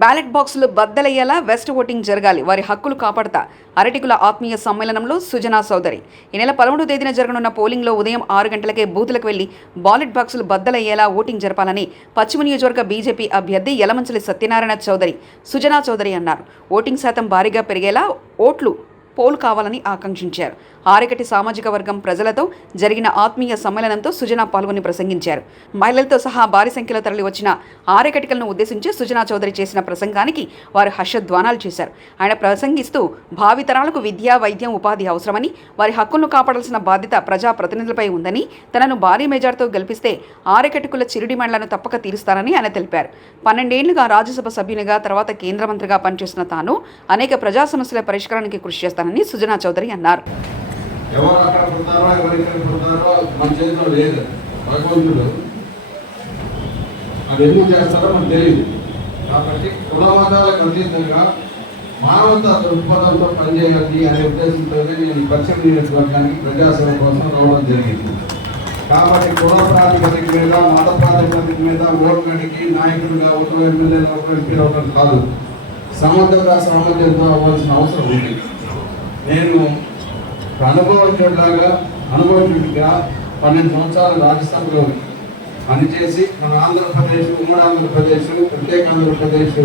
Ballot బాక్సులు బద్దలయ్యేలా west voting జరగాలి, వారి హక్కులు కాపాడతా. అరటికుల ఆత్మీయ సమ్మేళనంలో సుజనా చౌదరి. ఈ నెల 11వ తేదీన జరగనున్న పోలింగ్లో ఉదయం 6 గంటలకే బూతులకు వెళ్లి బ్యాలెట్ బాక్సులు బద్దలయ్యేలా ఓటింగ్ జరపాలని పశ్చిమ నియోజకవర్గ బీజేపీ అభ్యర్థి యలమంచిలి సత్యనారాయణ చౌదరి సుజనా చౌదరి అన్నారు. ఓటింగ్ శాతం భారీగా పెరిగేలా ఓట్లు పోలు కావాలని ఆకాంక్షించారు. ఆరేకటి సామాజిక వర్గం ప్రజలతో జరిగిన ఆత్మీయ సమ్మేళనంతో సుజనా పాల్గొని ప్రసంగించారు. మహిళలతో సహా భారీ సంఖ్యలో తరలి వచ్చిన ఆరేకటికలను ఉద్దేశించి సుజనా చౌదరి చేసిన ప్రసంగానికి వారు హర్షధ్వానాలు చేశారు. ఆయన ప్రసంగిస్తూ భావితరాలకు విద్య, వైద్యం, ఉపాధి అవసరమని, వారి హక్కులను కాపాడాల్సిన బాధ్యత ప్రజాప్రతినిధులపై ఉందని, తనను భారీ మెజార్టీతో గెలిపిస్తే ఆరేకటికుల చిరు డిమాండ్లను తప్పక తీరుస్తానని ఆయన తెలిపారు. 12 ఏళ్లుగా రాజ్యసభ సభ్యునిగా, తర్వాత కేంద్ర మంత్రిగా పనిచేస్తున్న తాను అనేక ప్రజా సమస్యల పరిష్కారానికి కృషి చేస్తానని సుజనా చౌదరి అన్నారు. ఎవరు అక్కడ పుడతారో ఎవరు ఇక్కడ పుడతారో మన చేతిలో లేదు. భగవంతుడు అది ఎందుకు చేస్తారో మనకు తెలియదు. కాబట్టి కుల మతాలకు అతీతంగా మానవతా దృక్పథంతో పనిచేయాలి అనే ఉద్దేశంతో నేను పశ్చిమ నియోజకవర్గానికి ప్రజాసేవ కోసం రావడం జరిగింది. కాబట్టి కుల ప్రాతిపదిక మీద, మత ప్రాతిపదిక మీద ఓట్లకి నాయకుడిగా ఒకరు ఎమ్మెల్యేలు ఒకరు ఎంపీ అవ్వడం కాదు, సమర్థత సామర్థ్యంతో అవ్వాల్సిన అవసరం ఉంది. నేను అనుభవించలాగా 12 సంవత్సరాలు రాజస్థాన్లో పనిచేసి మన ఆంధ్రప్రదేశ్, ఉమ్మడి ఆంధ్రప్రదేశ్, ప్రత్యేక ఆంధ్రప్రదేశ్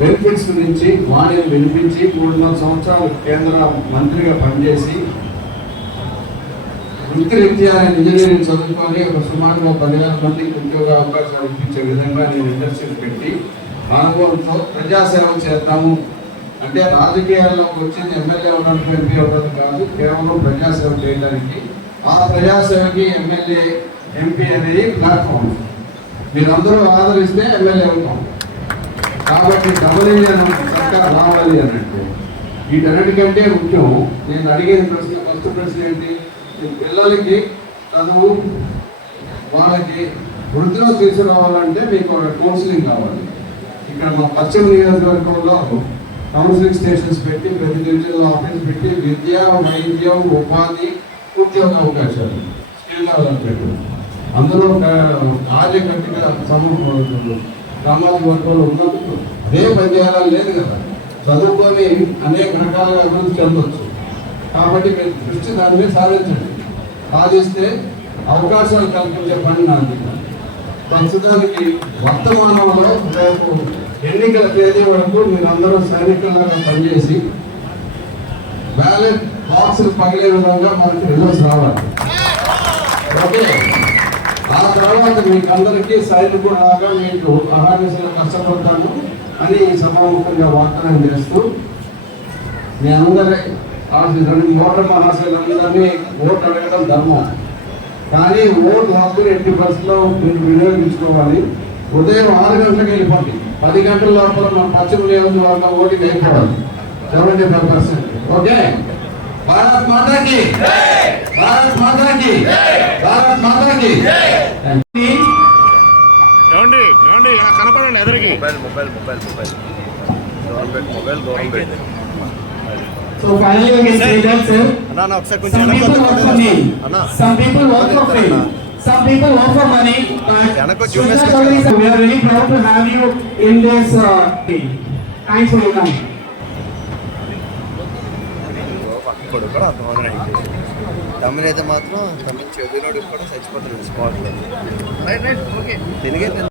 బెనిఫిట్స్ గురించి వాణిని వినిపించి 3.5 సంవత్సరాలు కేంద్ర మంత్రిగా పనిచేసి వృత్తిరీత్యా ఇంజనీరింగ్ చదువుకొని ఒక సుమారుగా 10,000 మందికి ఉద్యోగ అవకాశాలు ఇప్పించే విధంగా నేను ఇండస్ట్రీలు పెట్టి అనుభవంతో ప్రజాసేవ చేద్దాము అంటే రాజకీయాల్లోకి వచ్చింది ఎమ్మెల్యే ఉండడం, ఎంపీ ఉండడం కాదు, కేవలం ప్రజాసేవ చేయడానికి. ఆ ప్రజాసేవకి ఎమ్మెల్యే, ఎంపీ అనేది ప్లాట్ఫామ్. మీరందరూ ఆదరిస్తే ఎమ్మెల్యే అవుతాం. కాబట్టి గమనించాను సర్కార్ రావాలి అన్నట్టు. వీటన్నిటికంటే ముఖ్యం నేను అడిగిన ప్రశ్న, ఫస్ట్ ప్రశ్న ఏంటి, పిల్లలకి చదువు, వాళ్ళకి వృద్ధిలో తీసుకురావాలంటే మీకు కౌన్సిలింగ్ కావాలి. ఇక్కడ మా పశ్చిమ నియోజకవర్గంలో కౌన్సిలింగ్ స్టేషన్స్ పెట్టి, ప్రతి డివిజన్లో ఆఫీస్ పెట్టి విద్య, వైద్యం, ఉపాధి, ఉద్యోగ అవకాశాలు, స్కిల్ డెవలప్మెంట్ పెట్టు. అందులో ఆర్యకట్టిగా సామాజిక వర్గంలో ఉన్నందుకు అదే పని చేయాలని లేదు కదా. చదువుకొని అనేక రకాలుగా అభివృద్ధి చెందవచ్చు. కాబట్టి మీరు దృష్టి దాని మీద సాధించండి. సాధిస్తే అవకాశాలు కల్పించే పని నాది. ప్రస్తుతానికి వర్తమానంలో రేపు ఎన్నికల తేదీ వరకు మీరందరూ సైనికులాగా పనిచేసి బ్యాలెట్ బాక్సులు పగిలే విధంగా మనకి రిజల్ట్స్ రావాలి. ఓకే, ఆ తర్వాత మీకు అందరికీ సైనికులాగా మీకు అహార్నిశలు కష్టపడతాను అని సభాముఖంగా వాగ్దానం చేస్తూ మీ అందరి ఓటర్ మహాశయులందరినీ ఓటు అడగడం ధర్మం. కానీ ఓటు హక్కులు 80% మీరు వినియోగించుకోవాలి. ఉదయం 6 గంటలకు వెళ్ళిపోండి. 10 గంటల లోపల మన పశ్చిమ నియోజకవర్గం ఓటింగ్ అయిపోవాలి. 75%. ఓకే, భారత్ మాతాకి, భారత్ మాతాకి, భారత్ మాతాకి. కనపడండి ఎదరికి. Mobile. So finally we can say that sir, some people work for me, some people work for free, some people work for money, but we are really proud to have you in this team. Thanks for your time. తమిళ అయితే మాత్రం తమిళ చదివినోడు కూడా చచ్చిపోతుంది స్పాట్లో.